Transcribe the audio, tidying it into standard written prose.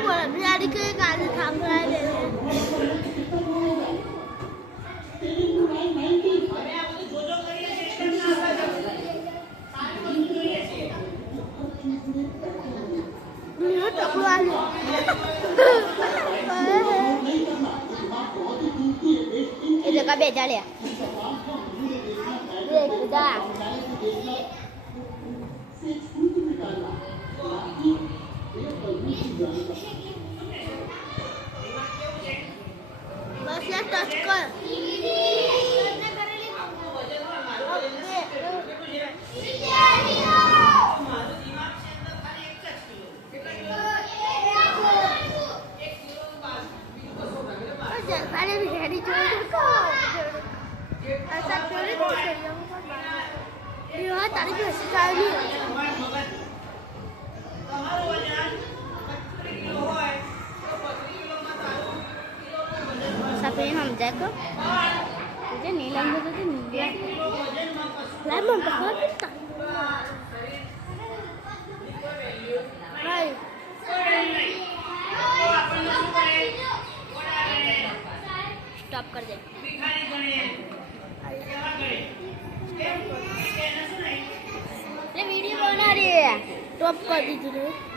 बोला बिहारी के काले काम कराए ले ये टकरा ले ये जगह बेचा ले देख जा बस यार टच कर अरे बिहारी ऐसा थोड़ी तारीख sampai menjaga jadi nilai itu nilai lemon kita hai stop कर दे ये वीडियो बना रही है स्टॉप कर दीजिए